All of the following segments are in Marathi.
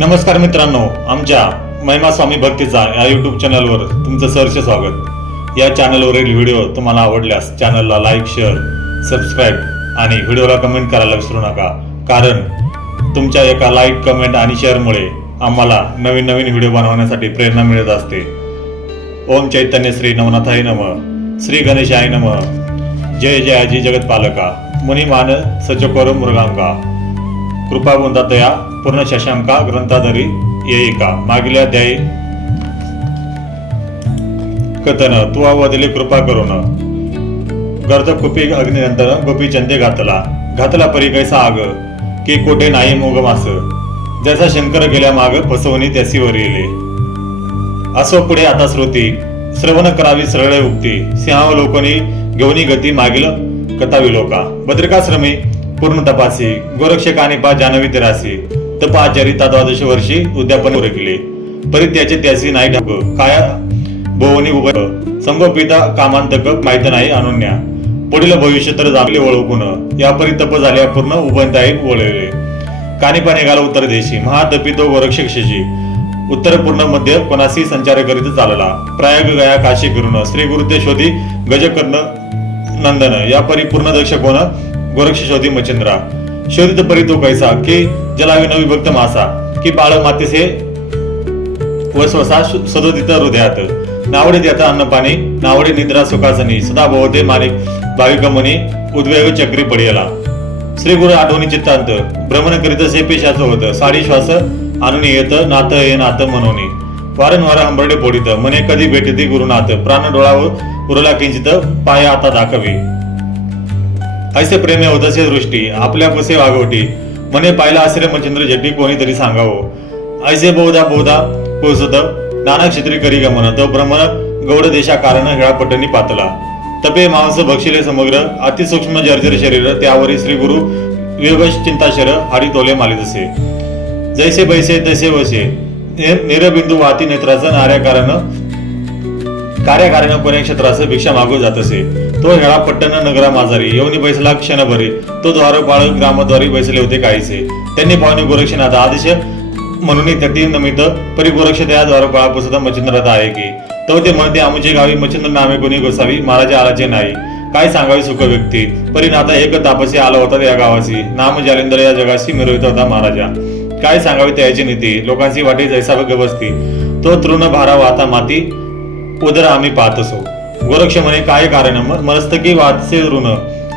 नमस्कार मित्रांनो, आमच्या महिमा स्वामी भक्तीचा या यूट्यूब चॅनलवर तुमचं सहर्ष स्वागत। या चॅनलवरील व्हिडिओ तुम्हाला आवडल्यास चॅनलला लाईक, शेअर, सबस्क्राईब आणि व्हिडिओला कमेंट करायला विसरू नका, कारण तुमच्या एका लाईक, कमेंट आणि शेअरमुळे आम्हाला नवीन नवीन व्हिडिओ बनवण्यासाठी प्रेरणा मिळत असते। ओम चैतन्य श्री नवनाथाय नमः, श्री गणेशाय नमः, जय जय अजी जगत पालका, मुनिमान सचकोर मृगांका, कृपा गुंदातया पूर्ण शशांका ग्रंथाधरी येईका, मागल्या द्याय कथन तू आवदिले कृपा करून, गर्द कुपी अग्निनंतर गोपी चंदे घातला परी कैसा आग, की कोठे नाही मोग मास, जैसा शंकर गेल्या माग फसवणी त्यासी वर येले। असो पुढे आता श्रुती श्रवण करावी सरळे उक्ती, सिंहावलोकनी घेऊनी गती मागील कथा विलोका, बद्रिकाश्रमी पूर्ण तपासी गोरक्षकाने पा जानवी तेरासी, तप आचारिता 12 वर्षी उद्यापन उरकिले, परी त्याचे त्यासी नाही ढाक, काया भोवनी उभ संगोपिता कामांतक माहित नाही अनुन्या, पुढील भविष्य तर जागले ओळखून, यापरी तप झाल्या पूर्ण उभंताई वळले, कानी पाणी घाला उत्तर देशी, महातपी तो गोरक्षकशी, उत्तर पूर्ण मध्ये कोणाशी संचार करीत चालला, प्रयाग गया काशी करून, श्री गुरुते शोधी गजकर्ण नंदन, यापरी पूर्ण दक्ष कोण गोरक्ष शोधी मच्छिंद्रा, शोधित परी तो कैसा, की जलावी न विभक्त मासा, की बाळ मातेसे वसवसा सदोदित हृदयात, नावडे त्याचा अन्न पाणी, नावडे निद्रा सुखासनी, सदा भोवते मानिक भाविक मनी, उद्वेग चक्री पडियला, श्री गुरु आठवणी चित्तांत, भ्रमण करीत से पेशाच होत, साडी श्वास आणून येत, नात हे नात मनोनी, वारंवार हंबरडे पोडित, मने कधी भेटती गुरुनाथ, प्राण डोळावर उरला किंचित, पाय आता दाखवी, ऐसे प्रेमे होतसे दृष्टी, आपल्या कुसे वागवटी, मने पाहिला आश्रय मच्छिंद्र जटी कोणीतरी सांगावं, ऐसे बहुधा पोसत नाना क्षेत्री करी गमन, तो भ्रमण गौड देशा कारण हेळापट्टणी पातला, तपे मांस भक्षिले समग्र, अतिसूक्ष्म जर्जर शरीर, त्यावरी श्री गुरु वियोग चिंताशर, हाडी तोले मालितसे, जैसे बैसे तैसे वसे, निरबिंदू वाती नेत्राचं कार्याकारण कोण्या क्षेत्रास भिक्षा मागू जात असे, तो हेळा पट्टण नगरा माजारी येऊनी बैसला क्षणभरी, तो द्वारपाळ ग्रामद्वारी बैसले होते काहीसे, त्यांनी पाहुणे गोरक्षनाथ आदेश म्हणून तटी नमित परी गोरक्ष त्या द्वारपाळापासून मच्छिंद्रात आहे की, तो ते म्हणते आमचे गावी मच्छिंद्र नामे कोणी गोसावी, महाराजा आलाचे नाही, काय सांगावी सुख व्यक्ती, परी नाता एक तापसी आला होता या गावासी, नाम जालिंदर या जगाशी मिरवित होता महाराजा, काय सांगावी त्याची नीती, लोकांची वाटे जैसा गवसती, तो तृण भारावा आता माती उदर आम्ही पाहत असो, गोरक्ष म्हणे काय कारण, मनस्तकी वाचसे ऋण,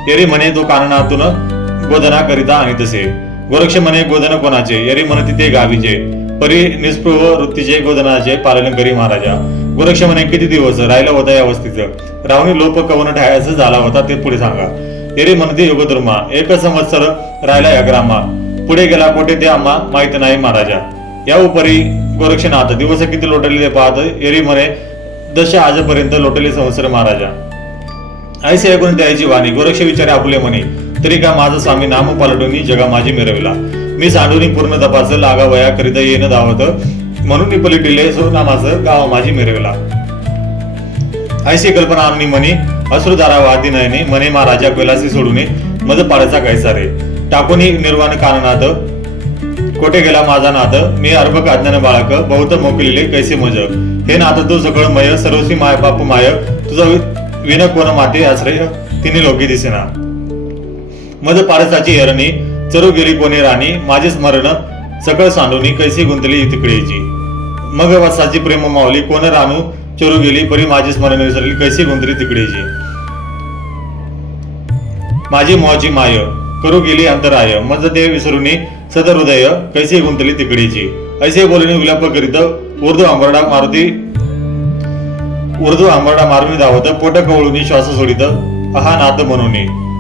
येरी म्हणे तो कारणातून गोधना करिता आणि तसे, गोरक्ष म्हणे गोधन कोणाचे, येरी म्हणती ते गावीचे, परी निस्पृह वृत्तीचे गोधनाचे पालन करी महाराजा, गोरक्ष म्हणे किती दिवस राहिला होता या वस्तीचं, रावणी लोप कवन ठायाचं झाला होता ते पुढे सांगा, येरी म्हणते योगधर्मा, 1 संवत्सर राहिला या ग्रामा, पुढे गेला कोठे ते आम्हा माहित नाही महाराजा, या उपरी गोरक्षनाथ दिवस किती लोटले पाहत, येरी म्हणे 10 आजपर्यंत लोटले संवत्सर महाराजा, ऐसे ऐकून त्याची वाणी, गोरक्ष विचारे आपुले म्हणे, तरी का माझा स्वामी नाम पालटून जगा माझी मिरविला, मी सांडूनी पूर्ण तपास लागा वया करिता येणं धावत, म्हणून पलिटिले नामाचं गाव माझी मिरविला, ऐशी कल्पना आणून म्हणे अश्रुधारा वादी नयने, म्हणे महाराजा कैलासी सोडूने मज पाडायचा कैसा रे, टाकूनी निर्वाण कारणात कोठे गेला माझा नाथ, मी अर्भक अज्ञान बाळक, बहुत मोकलिले कैसे मज, हे नाथ तू सकळ मय, सर्वस्वी माय बाप माय, तुझा विन कोण माते आश्रय तिने लोकी दिसेना, मज पारसाची हरणी चरू गेली कोणी राणी, माझे स्मरण सकळ सांडूनी कैसी गुंतली तिकडेची, मग वसाची प्रेम मावली कोण रानू चोरू गेली, परी माझे स्मरण विसरली कैसी गुंतली तिकडेची, माझी मोहाची माय करू गेली अंतराय, मज ते विसरुनी सद हृदय कैसी गुंतली तिकडेची, ऐसे बोलणे विलाप करीत उर्दू आंबरडा मारून धावत, पोट कवळूनी श्वास सोडित अहा नाथ म्हणून,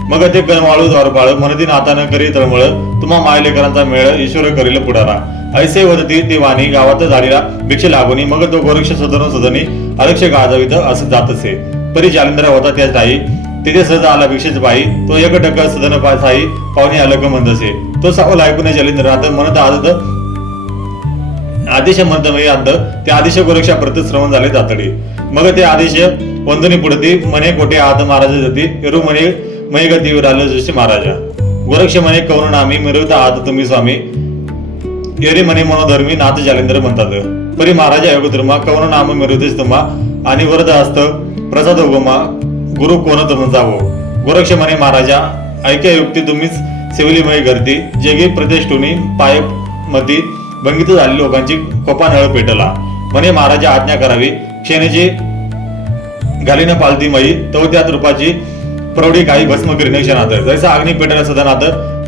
मग ते कणवाळू द्वारपाळ म्हणती नातानं करी तळमळ, तुम्हा मायलेकरांचा मेळ ईश्वर करील पुढारा, ऐसे वदती ती वाणी गावात झाडीला भिक्ष लागूनी, मग तो गोरक्ष सदनी अध्यक्ष गाजवित असं जात असे, परी जालिंद्र होता त्याच ठाई, तिथे सहज आला भिक्षेच बाई, तो एक टक्का सदन साई पाहुणे अलग म्हणतसे, तो सावल ऐकून जालिंद्रात म्हणत आदेश म्हणत नाही अंत, ते आदेश गोरक्षा प्रत श्रवण झाले जातडी, मग ते आदेश वंदनी पुढती म्हणे कोठे आत महाराज जाती, येरू म्हणे मय गतीवर आलं जसे महाराजा, गोरक्ष म्हणे कौन नामी मिरवता आहात तुम्ही स्वामी, एरी मने मनोधर्मी नाथ जालेंद्र म्हणतात. परी महाराजा योगधर्मा कवन नाम मिरुदेश तुम्हा आणि वरद हस्त प्रसाद उगमा गुरु कोण तुम जावो. गोरक्ष म्हणे महाराजा ऐक्य युक्ती तुम्हीच सेवलीमय गर्दी जगी प्रतिष्ठुनी पाय मती भंगित झाली लोकांची कोपा नळ पेटला. म्हणे महाराजा आज्ञा करावी क्षणेची घालीन पालती मई तो त्या रूपाची प्रौढी काही भस्म करीन क्षणात जैसा अग्नी पेटला सदनात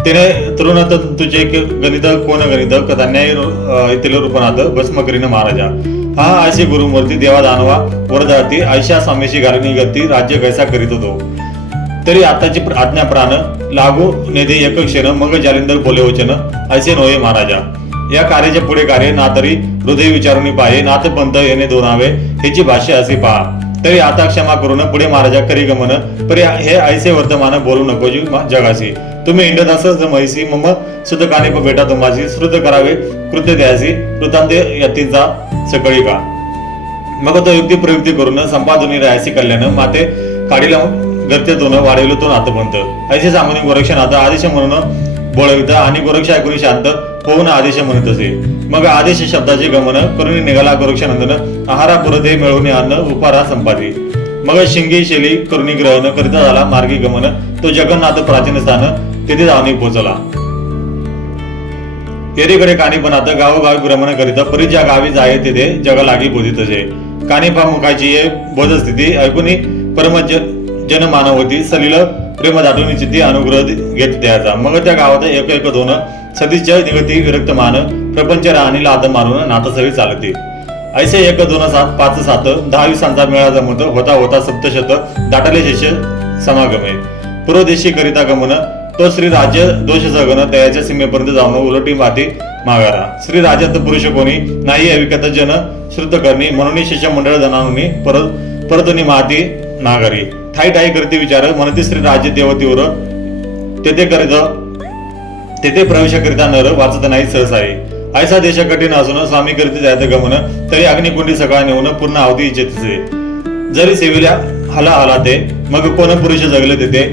तिने तरुण तुझे गणित कोण गणित कथान्याय येथील रूपनाथ भस्म करीन महाराजा. हा अशी गुरुमूर्ती देवा दानवा वरदाती आयशा स्वामीशी घालणी गती राज्य कैसा करीत होतो. तरी आताची आज्ञा प्राण लागू नेदे एक क्षण मग जालिंदर बोले वचन असे नव्हे महाराजा. या कार्याचे पुढे कार्य ना तरी हृदय विचारून पाहे नाथ पंथ येणे दोनावे ह्याची भाष्य असे पहा. तरी आता क्षमा करून पुढे महाराजा करी गमन परी हे ऐसे वर्तमान बोलू नको जगाशी. तुम्ही इंडत असं महिसी मम सुत कानिप बेटा तुम्हाशी श्रुत करावे कृत्य द्यासी वृत्तांत यतीचा सकळी का. मग तो युक्ती प्रयुक्ती करून संपादनी रायासी कल्याण माते काढीला गर्तेतून वाढवलो तो नाथपंत. ऐसे सांगून गोरक्षनाथ आदेश म्हणून बोलविता आणि गोरक्ष ऐकून शांत होऊन आदेश म्हणत असे. मग आदेश शब्दाचे गमन करून निघाला गोरक्षनंदन आहारा पुरते मिळवून अन्न उपारा संपादी. मग शिंगी शेली करुणी ग्रहण करिता झाला मार्गी गमन तो जगन्नाथ प्राचीन स्थान तिथे जाऊन पोचला. एरीकडे कानिपनात गावोगावी भ्रमण करीत परी ज्या गावी जाय तिथे जगा लागी बोधित असे. कानिपा मुखाची ये बोध स्थिती ऐकून परम जनमानव होती सलील प्रेम दाटून चित्ती अनुग्रह घेत द्यायचा. मग त्या गावात एक एक दोन सदीच्या निगती विरक्त मान प्रपंच राहणी लाद मारून नाथसवी चालते. ऐसे 1 2 7 5 7 10 20 मेळा जमत होता होता सप्तशत दाटले शिष्य समागमे. पूर्वदेशी करिता गमन तो श्री राज्य दोष जगन तयाच्या सीमेपर्यंत जाऊन उलटी माती मागारा. श्री राज्यात पुरुष कोणी नाही अविकत जन श्रुत करणी म्हणून शिष्य मंडळ जनांनी परतनी माती नागारी. ठाई ठाई करती विचार म्हणती श्री राज्य देवतीवर तेथे प्रवेश करिता नर वाचत नाही सहसाई. ऐसा देश कठीण असून स्वामी करीत जायचं गमन तरी अग्निकुंडी सकाळ नेऊन पूर्ण आवती इच्छितसे. जरी सेविल्या हला हला ते मग कोण पुरुष जगले तेथे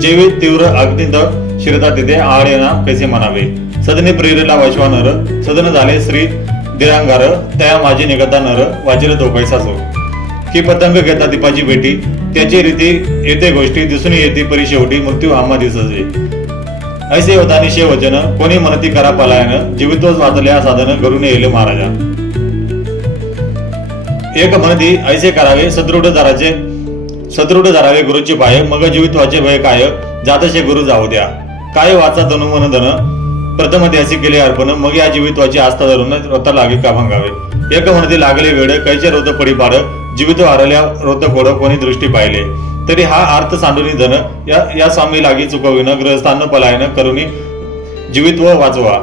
जेवी तीव्र अग्नित शिरता तेथे आळेना कैसे म्हणावे. सदने प्रेरेला वैश्वानर सदन झाले श्री दिरांगार त्या माझी निगता नर वाचिल तो पैसा सो. की पतंग घेता दीपाची भेटी त्याची रीती येते गोष्टी दिसून येते परी शेवटी मृत्यू आम्हा दिसचे. ऐसे होतानी शेवचन कोणी म्हणती करा पलायन जीवितोच वाचल्या साधन घरून येले महाराजा. एक म्हणती ऐसे करावे सदृढ धरावे गुरुची पाय मग जीवितवाचे भय काय जातशे गुरु जाऊ द्या. काय वाचा तनु मन धन प्रथम त्यासी केले अर्पण मग या जीवितवाची आस्था धरून रोता लागे का भंगावे. एक म्हणती लागले वेळ कैचे रोत पडी पाड जीवित हारल्या रोत कोड कोणी दृष्टी पाहिले. तरी हा अर्थ सांडूनी धन या स्वामी लागी चुकविन ग्रहस्थान पलायन करुनी जीवित्व वाचवा.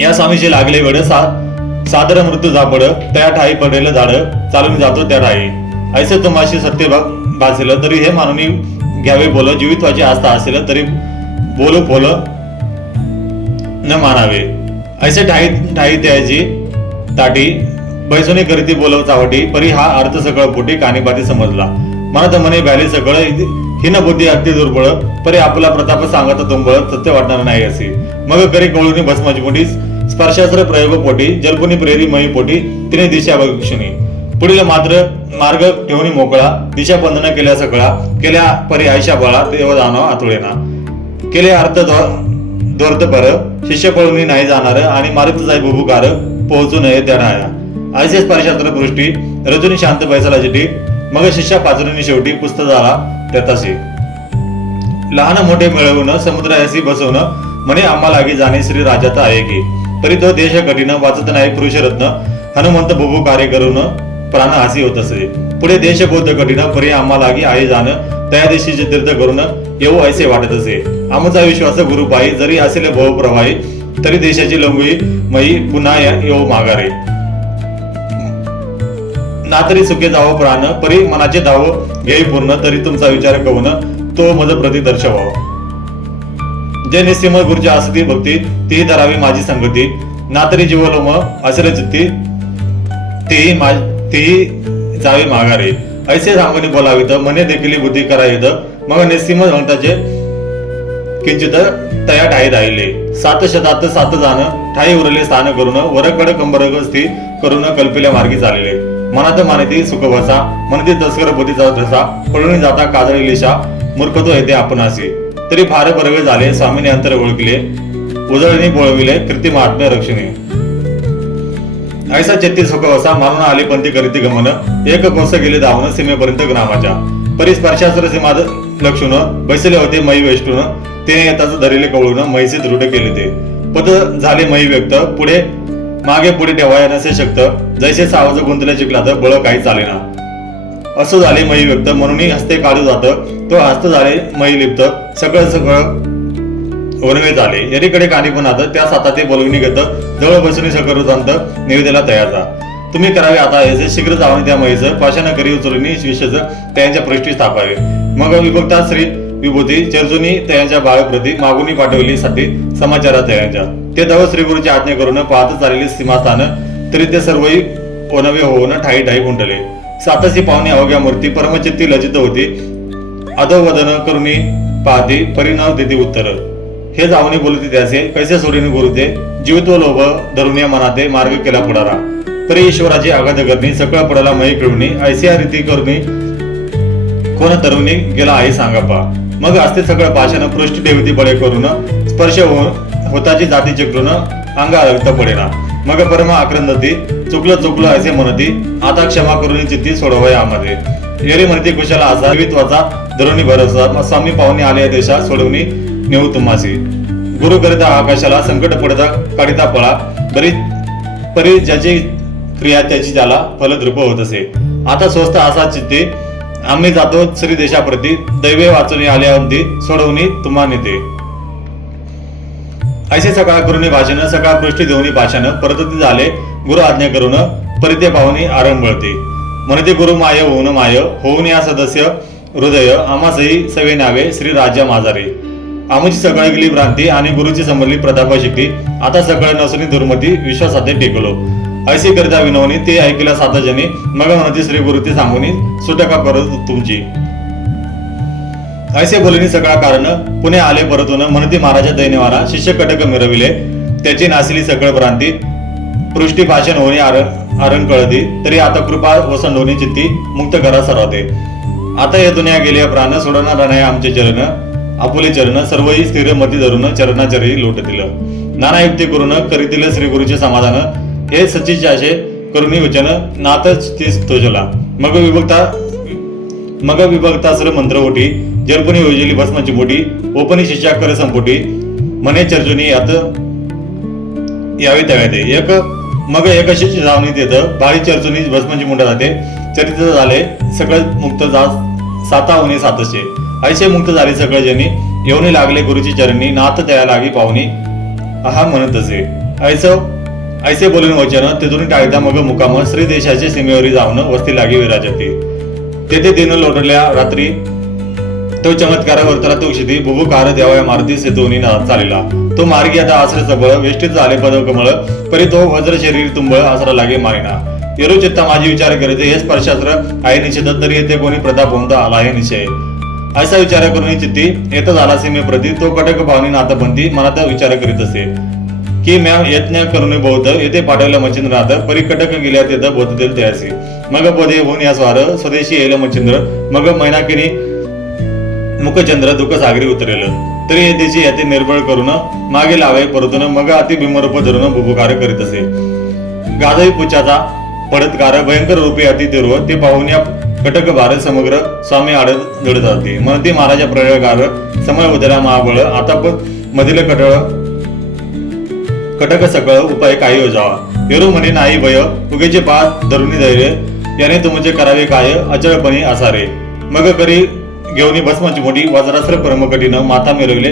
या स्वामीशी लागले वेळ सादर मृत्यू झापड त्या ठाई पडेल झाड चालून जातो त्या ठाई. ऐसे तुम्हाशी सत्य भासेल तरी हे मानून घ्यावे बोल जीवित्वाची आस्था असेल तरी बोलू बोल न मानावे. ऐसे ठाई ठाई त्याची ताटी बैसोनी करीती बोलव चावटी परी हा अर्थ सकळ पोटी कानिपाती समजला. म्हणत म्हणे भ्याले सगळ हिन बुद्धी अगदी दुर्बळ परी आपला प्रताप सांगत तुंबळ सत्य वाटणार नाही असे. मग करी कळूनी भस्माची पोटी स्पर्शास्त्र प्रयोग पोटी जलपुनी प्रेरी मयी पोटी तिने दिशा बक्षुनी. पुढील मात्र मार्ग ठेवून मोकळा दिशा बंधन केल्या सगळा केल्या परी आयशा बळा देवदानव आतुळेना केले अर्थ द्वर्त पर शिष्य पळून नाही जाणार आणि मारुत जाई बुबुकार पोहोचू नये त्या राया. ऐसे स्पर्शास्त्र पृष्टी रजुनी शांत बैसाला चिठी मग शिष्या पाचरुनी शेवटी पुस्त झाला त्याताशी. लहान मोठे मिळवून समुद्राशी बसवून म्हणे आम्हा लागी जाणे श्री राजात आहे की तरी तो देश कठीण वाचत नाही पुरुषरत्न हनुमंत बुबू कार्य करून प्राण हासी होत असे. पुढे देश बौद्ध कठीण परी आम्हा लागी आहे जाण त्या दिवशी तीर्थ करून येऊ ऐसे वाटत असे. आमचा विश्वास गुरुपायी जरी असेल बहुप्रवाही तरी देशाची लंगुई मयी पुन्हा येऊ माघारे. ना तरी सुखे जावो प्राण परी मनाचे धाव घेई पूर्ण तरी तुमचा विचार करून तो मज प्रति दर्शवावा. जे निस्सिम गुरुची असती भक्ती तीही धरावी माझी संगती ना तरी जीवलोम असेल चित्ती तेही जावे माघारे. ऐसे सांगून बोलावित मने देखील बुद्धी करायत मग निस्सिम भक्ताचे किंचित तया ठाई राहिले. 7 शतात 7 जाण ठाई उरले स्थान करून वरकड कंबरगस्ती करून कल्पिल्या मार्गी चालले. मनात मानिती सुखवसा मनती तस्कर बोधीचा धसा पळून जाता काजळी लिशा मूर्खत्व येते आपणासी. तरी फार बरवे झाले स्वामीने अंतर ओळखले उजळणी बोळविले कीर्ती महात्म्य रक्षणे. ऐसा चेत्ती सुखवसा मारून आली पंथी करीती गमन एक कोस गेले धावून सीमेपर्यंत ग्रामाच्या. परिस्पर्शास्त्र सीमाद लक्षून बैसले होते मई वेष्टून तेने येताच धरिले कवळून म्हैसे दृढ केले ते. पद झाले मई व्यक्त पुढे मागे पुढे ठेवाय नसे शक्त जैसे सावज गुंतल्या चिखलात बळ काही चालेना. असं झाले मई व्यक्त म्हणून हस्ते काढू जात तो हस्त झाले मई लिप्त सगळं वनवे झाले. एकीकडे कानी पण आता त्या साता ते बोलविणी घेत जवळ बसून सकरतांत निवेदेला तयारचा. तुम्ही करावे आता याचे शीघ्र जाऊन त्या म्हैस पाशाने करी उचलून विशेष त्यांच्या पृष्ठी स्थापावे. मग विभक्ता श्री विभूती चर्जुनी त्यांच्या बाळप्रती मागुनी पाठवली साठी समाचारात त्यांच्या. ते दव श्री गुरुची आज्ञा करून पाहत चाललेली सीमास्थान तरी ते सर्वही ओनवे होऊन ठाई ठाई गुंटले. सातशी पाहुणे अवघ्या मूर्ती परमचित्ती लज्जित होती अधोवदन करुणी पाहती परिणाम देती उत्तर. हे जाऊनी बोलती त्याचे कैसे सोडीने गुरुते जीवत्व लोभ धरुण्या मनाते मार्ग केला पुढारा. परी ईश्वराची आघात करणी सकळ पडाला मयी खेळूनी ऐसिया रीती करुणी कोण तरुणी गेला आहे सांगापा. मग असते सगळं पाशानं पृष्ठ ठेवती बळे करून स्पर्श होताची जाती चक्रून अंगा रक्त पडेना. मग परमा आक्रंदती चुकलं असे म्हणती आता क्षमा करून चित्ती सोडवाय आमध्ये. येरी म्हणती कुशाला असा वित्वाचा धरुणी भरोसा स्वामी पाहुणे आले देशा सोडवणी नेऊ तुम्हासी. गुरु करिता आकाशाला संकट पडता काढिता पळा परी ज्याची क्रिया त्याची त्याला फलद्रूप होत असे. आता स्वस्त असा चित्ते आम्ही जातो श्री देशाप्रती दैवे वाचून आल्यावंती सोडवणी तुम्हा नेते. ऐसे सकाळ करून भाषण सकाळ पृष्ठी देऊनी भाषण परतती झाले गुरु आज्ञा करून परिते पाहुणी आरंभळते. म्हणते गुरु माय होऊन या सदस्य हृदय आमासही सवे नावे श्री राजा माझारे. आमची सकाळ गेली भ्रांती आणि गुरुची समजली प्रतापा शिकली. आता सकाळ नसुनी दुर्मती विश्वासाते टेकलो. ऐशी करता विनवणी ते ऐकला सात जणी मग म्हणते श्री गुरु ते सांगून सुटका करत तुमची. ऐसे बोलणी सकाळ कारण पुणे आले परतून म्हणती महाराजा दैन्यवारा शिष्य कटक मिरविले त्याची नासिली सकळ भ्रांती पृष्ठी भाषण होणे आरण कळती. तरी आता कृपा वसंडोनी चित्ती मुक्त करा सर्वते. आता या दुनिया गेल्या प्राण सोडणार नाही आमचे चरण आपुले चरण सर्वही स्थिर मती धरून चरणाचरी लोटतील. नाना युक्ती करून करीतील श्री गुरुचे समाधान हे सचिचे असे करुणी वचन नाथ तोजला. मग विभक्तासुर मंत्र ओटी जल्पणी योजली भस्माची मोठी ओपनी शिष्या कर संपुटी मने चर्जुनी यात यावे तव्याते. मग एक अशी जावणी देत बाळी चर्चुनी भस्माची मुंडा जाते चरित्र झाले सगळं मुक्त साता होणे सातशे. ऐसे मुक्त झाले सगळे जणी येऊन लागले गुरुची चरणी नाथ त्या लागी पाहुणी हा म्हणत असे. ऐसे बोलून वचन तिथून टाळता मग मुकाम श्री देशाच्या सीमेवरी जाऊन वस्ती लागी विराजते. तेथे दिन लोटल्या रात्री तो चमत्कार वर्तला तो क्षिती बुबुकार देवा मारुती सेतूनी चालला. तो मार्गी आता आश्रय सबळ वेष्टीत झाले पदकमळ परी तो वज्र शरीर तुंबळ आसरा लागे मारिना. येरू चित्ता माझी विचार करते हे स्पर्शास्त्र आहे निषेध तरी येथे कोणी प्रताप होऊन आला आहे निश्चय. असा विचार करून चित्ती येत झाला सीमेप्रती तो कटक भावनी नाथपंथी मनात विचार करीत असे की म्या यत्न करून बौद्ध येथे पाठवलं मच्छिंद्रनाथ परी कटक गेल्या तेथ बौद्ध दिल त्यासी. मग बोधे होऊन या स्वार स्वदेशी येल मच्छिंद्र मग मैनाकिनी मुखचंद्र दुःख सागरी उतरेल. तरी येथेची याते निर्बळ करून मागे लावे परतून मग अति भीमरूप धरून बुबुकार करीत असे. गाधवी पुचाचा पडतकार भयंकर रूपी अति तिरुव ते पाहुण्या कटक भार समग्र स्वामी आडत घडत होती. म्हणते महाराजा प्रळयकार समय उद्याला महाबळ आता मधील कटक सकळ उपाय काही योजावा. येरू म्हणे नाही भय उगेचे पात धरुणी धैर्य याने तुमचे करावे काय अचळपणे असारे. मग करी घेऊन भस्माची मोठी वज्रास्त्र परमकटीनं माता मिरवले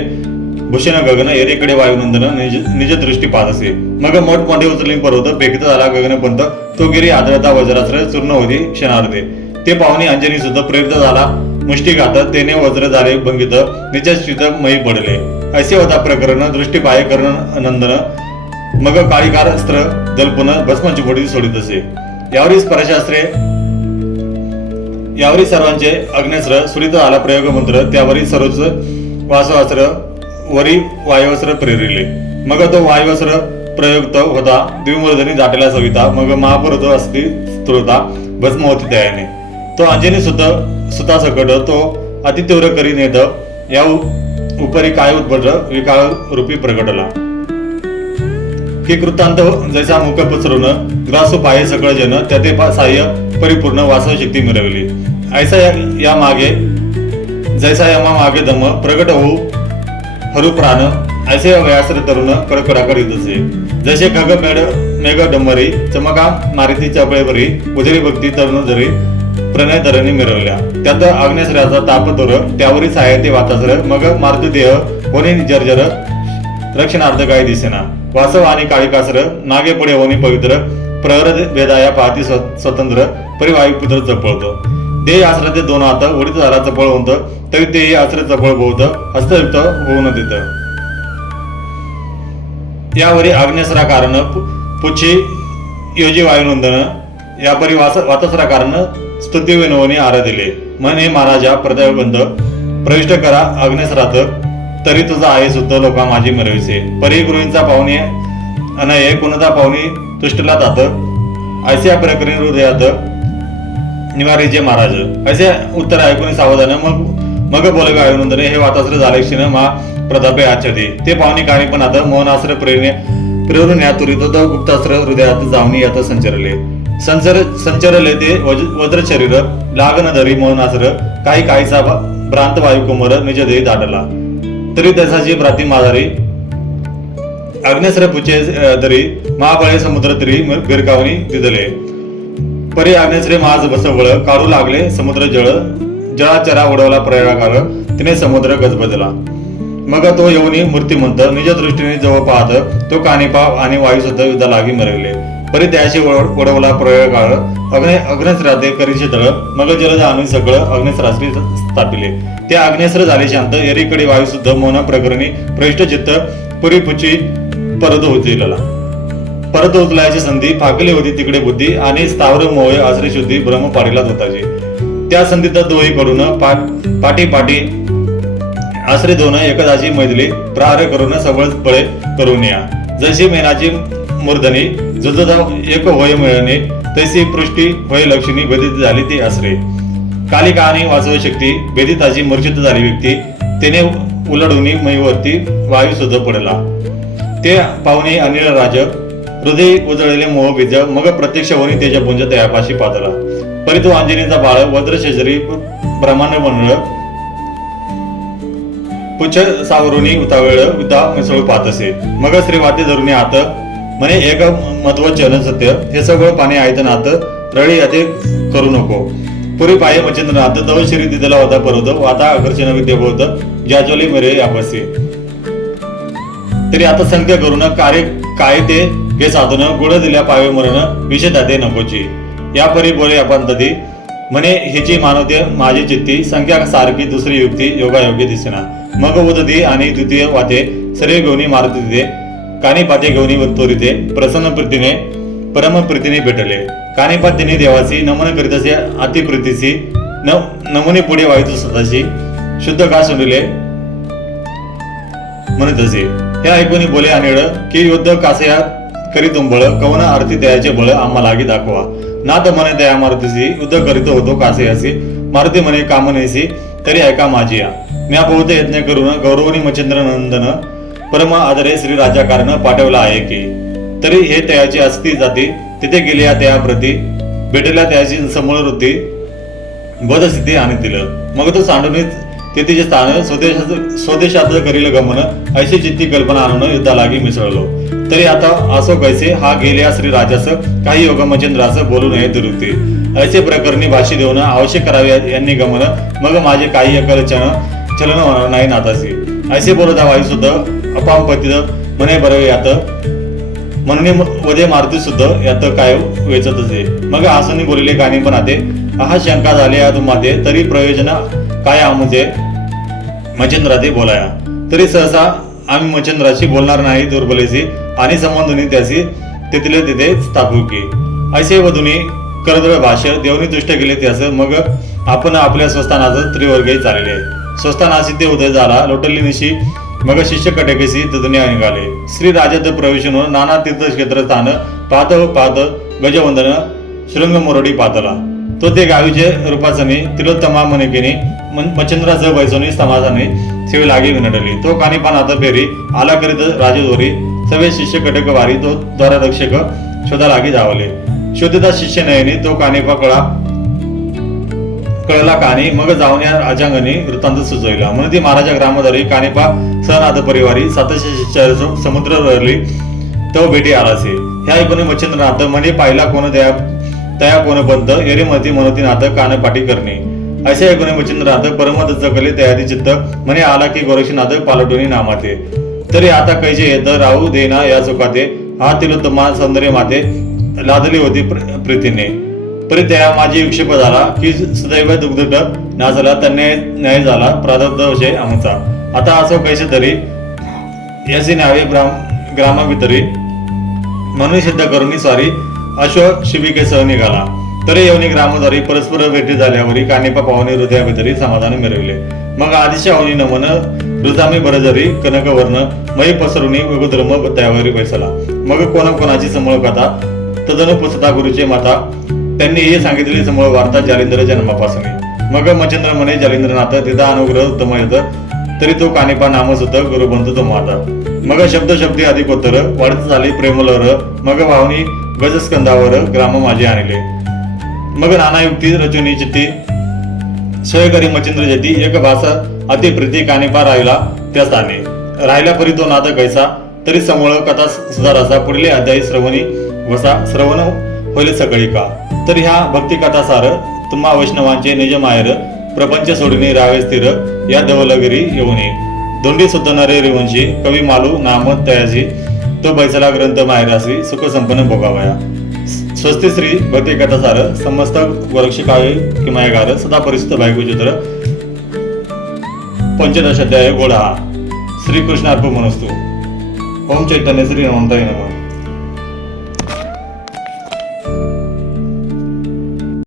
भूषण गगन एरेकडे वायुनंदन निज दृष्टी पाहत असे. मग मोठमोठे उचलून पर्वत फेकत झाला गगनपंत तो गिरी आदरता वज्रास्त्र चूर्ण होती क्षणार्धे. ते पाहुणे अंजनी सुद्धा प्रेरित झाला मुष्टिघात तेने वज्र झाले भंगित निश्चित मयी पडले. असे होता प्रकरण दृष्टी पाय कर्ण नंदन मग काळीकार अस्त्र जल्पुन भस्माची मोठी सोडित असे. यावरी सर्वांचे अग्नेस्त्र सुरित आला प्रयोग मंत्र त्यावरी सर्वच वासवास्त्र वरी वायुअस्त्र प्रेरिले. मग तो वायुअस्त्र प्रयुक्त होता द्विमूर्धनी जाटेला सविता मग महापुरुष असती स्तुता भस्म होती त्याने तो अंजनी सुता सकट तो अतितीव्र करी नेत या उपरी काय उत्पन्न विकाळ रूपी प्रगटला की कृतांत जैसा मुख पसरून ग्रासो पाये सकळ जन त्याते साह्य परिपूर्ण वासव शक्ती मिळवली ऐसा या मागे जैसा यमा मागे दम प्रगट होऊ हरू प्राण ऐसे व्यासर तरुण कडकडाकर असे जसे खग मेघ डंबरी चमका मारुती चपळेवरी उजरी भक्ती तरुण जरी प्रणय धरणी मिरवल्या त्यात अग्नेश्वराचा तापतोर त्यावरी सायते वातासर मग मारुती देह होणे जर्जर रक्षणार्थ काही दिसेना वासव आणि काळिकासर नागे पुढे होणे पवित्र प्रहर भेदाया पाहती स्वतंत्र परिवायुपुत्र चपळतो देह आश्रते दोन हात उडीत झाला चपळ होत तरी तेही आश्रय चपळ बोलत हस्तयुक्त होऊन देत यावरी अग्नेसरा कारण पुच्छी योजी वायुनंदन यापरी वातसरा कारण स्तुती विनवणी आर दिले म्हणे महाराजा प्रदयबंध प्रविष्ट करा अग्नेसरात तरी तुझा आहे सुद्धा लोका माझी मिरविसे परी गृहींचा पाहुणे अनये कुणता पाहुणी तुष्टला तात ऐसे प्रकरण हृदयात निवारीचे महाराज असे उत्तर ऐकून सावधान मग बोलवे आयुनंदन हे वाताश्र झाले क्षण मा प्रतापे आचरते ते पाहुणे काही पण आता मौनाश्र प्रेरून या तुरीत गुप्तास्त्र हृदयात जाऊन यात संचरले ते वज्र शरीर लागन धरी मौनाश्र काहीचा भ्रांत वायू कुमर निज देही दाटला तरी त्याची प्राती माधारी अग्नेश्वर पुचे तरी महाबळे समुद्र तरी गिरकावणी दिदले परी अग्नेश्वरी महाज बसवळ काढू लागले समुद्र जळाचरा उडवला प्रयागार तिने समुद्र गजबजला मग तो येऊनी मूर्तिमंत निज दृष्टीने जवळ पाहत तो कानिपाव आणि वायू सुद्धा युद्धा लागी मिरवले परी त्याशी उडवला प्रयागार अग्नेश्वराते करीचे तळ मग जलद आणून सगळं अग्नेश्वराशी स्थापिले ते अग्नेश्वर झाले शांत एरीकडे वायू सुद्धा मौन प्रकरणी प्रविष्ट चित्त पुरी पुची परत उचलायची संधी फाकली होती तिकडे बुद्धी आणि स्थावर मोहे आश्रय शुद्धी ब्रह्म पाडीलाच होताची त्या संधीत दोही कडून पाठी आश्रय दोन एकदाची मैथिली प्रहार करून सबळ बळे करून या जशी मेनाची मूर्धनी जुजदा एक होय मिळणे तशी पृष्टी होय लक्षणी भेदित झाली ती आश्रय कालिका आणि वाचव शक्ती भेदिताची मूर्छित झाली व्यक्ती त्याने उलडूनी मैवरती वायू सुद्धा पडला ते पाहुणे अनिल राज हृदय उजळलेले मोह बीज मग प्रत्यक्ष होणी त्याच्या पुंज तयापाशी पातळा परी तो अंजनीचा बाळ वज्र शेजारी ब्रह्मांड मंडळ पुच्छ सावरुनी उतावेळ उता मिसळू पाहत असे मग श्रीवाते धरुणी हात म्हणे एक महत्वचन सत्य हे सगळं पाणी आहेत नात रळी याते करू नको पुरी पाये मच्छिंद्रनाथ तव श्री दिदला होता परत आता आकर्षण विद्या होत ज्याजोली मेरे आपसी तरी आता संख्या करून कार्य काय ते हे साधून गुळ दिल्या पावे मरण विषेदाते नकोची या परी बोले आपण तधी म्हणे हिची मानवते माझी चित्ती संख्या सारखी दुसरी युक्ती योगायोगी दिसेना मग उदती आणि द्वितीय वाते सर्व घेऊनी मारुती तिथे कानिपाते घेऊनी तोरिते प्रसन्न प्रीतीने परम प्रीतीने भेटले कानिपात तिने देवासी नमन करीत असे अतिप्रीतीसी नमुने पुढे वाईत स्वतःशी शुद्ध का सुनिले म्हणत असे हे ऐकून बोले अनिळ की युद्ध कासया करी तुंबळ कवन आरती दयाचे बळ आम्हा लागी दाखवा नाथ म्हणे दया मारुतीशी युद्ध करीत होतो कासयासी मारुती म्हणे कामनेसी तरी ऐका माझी या म्या बहुत यत्न करून गौरवनी मच्छिंद्र नंदन परम आदरे श्री राजा कारण पाठवला आहे की तरी हे तयाची असती जाती तिथे गेल्या त्या प्रती भेटल्या त्याची समोर वृत्ती बदस्थिती आणि दिलं मग तो सांडून तिचे स्थान स्वदेशात करील गमन अशी चित्ती कल्पना आणून युद्धालागी मिसळलो तरी आता असो कैसे हा गेल्या श्री राजास काही योग मच्छिंद्रास बोलू नये दुरुक्ती असे प्रकरणी भाषी देऊन आवश्यक करावे यांनी गमन मग माझे काही अकल चलन होणार नाही नातासी असे बोलत वायू सुद्धा अपामपतीत म्हणे बरं यात म्हणून वदे मारुती सुद्धा यात काय वेचत असे मग आसनी बोलले कानी पण आते हा शंका झाले या तुम्हाते तरी प्रयोजन काय आमुचे मच्छिंद्राते बोलाया तरी सहसा आम्ही मच्छिंद्राशी बोलणार नाही दुर्बलेसी आणि संबंधुनी त्याशी तिथले तिथे स्थापू की असे वधुनी करदळ भाष्य देवनी तुष्ट केले त्यास मग आपण आपल्या स्वस्थानाचं त्रिवर्गही चालले स्वस्थानाशी ते उदय झाला लोटली निशी मग शिष्य कटकेसी तिथून निघाले. श्री राज्यात प्रवेशून नाना तीर्थक्षेत्र स्थान पाहत पाहत गजवंदन शृंग मोरडी पातला. तो ते गावीचे रूपासनी तिलोत्तमा मनिकेनी मच्छिंद्रासह बैसोनी समाजाने सेवे लागे विनडली. तो कानिपान हात फेरी आला करीत राजद्वारी सवे शिष्य कटक वारी तो द्वाररक्षक शोधा लागे जावले. शोधिता शिष्य नयनी तो कानिपा कळला कानी मग जाऊन या राजांगणी वृत्तांत सुचविला. म्हणून ती महाराजा ग्रामधारी कानिपा सहनाथ परिवारी 700 शिष्य समुद्र ररली तो भेटी आलासे. ह्या ऐकून मच्छिंद्रनाथ म्हणजे पाहिला कोण तया कोण पंत एरीमती मनोती नाथ कानपाटी करणे. असे ऐकून मच्छिंद्रनाथ परमत चकले तयारी चित्त म्हणे आला की गोरक्षनाथ पालटोनी नामाते. तरी आता कैसे येत राहू देना या चुकाते हा तिलोत्तमा सौंदर्य माते लादली होती प्रीतीने. परी त्या माझी विक्षेप झाला की सदैव दुग्धट नाचला त्यांनी न्याय झाला प्रारब्धवशे आमचा. आता असो कैसे तरी याची नावे ग्रामाभितरी म्हणून सिद्ध करून स्वारी अश्व शिबिकेसह निघाला. तरी येऊन ग्रामद्वारी परस्पर भेटी झाल्यावरी कानिपा पाहुणे हृदयाभितरी समाधान मिरविले. मग आदिशा होनी नमन ऋतामी बरजरी कनकवर्ण मयी पसरुनी वगुधर्म त्यावरी बैसला. मग कोणाची समूळ कथा तदनु पुसता गुरुचे माता त्यांनी हे सांगितलेली समूळ वार्ता जालिंद्र जन्मापासून. मग मच्छिंद्र म्हणे जालिंद्रनाथ तिथा अनुग्रह उत्तम येत तरी तो कानिपा नामच होत गुरुबंधू तो माता. मग शब्दी अधिक उत्तर वाढत झाली प्रेमलहर मग वाहुनी गजस्कंदावर ग्राम माझे आणले. मग नाना युक्ती रचुनी चित्ती सोयकरी मच्छिंद्र जेती एक भाषा अतिप्रीती कानिपा राहिला त्या स्थानी. राहिला परी तो नाथ कैसा तरी समूळ कथा सुधारासा पुढले अध्यायी श्रवण होईल सकाळी का. तर ह्या भक्ती कथा सार तुम्हा वैष्णवांचे निज मायर प्रपंच सोडून राहावे स्थिर या धवलगिरी येऊनी. दोंडी सुतणारे रिवंशी कवी मालू नाम तयाजी तो बैसला ग्रंथ मायरासी सुख संपन्न भोगावया. स्वस्ती श्री भक्ती कथा सार समस्त वरक्षिकाय किमायगार सदा परिस्थित भाईगुचित्र 15 अध्याय गोळा. श्रीकृष्णार्पणमस्तु. ओम चैतन्य श्री हनुमंताय नमः.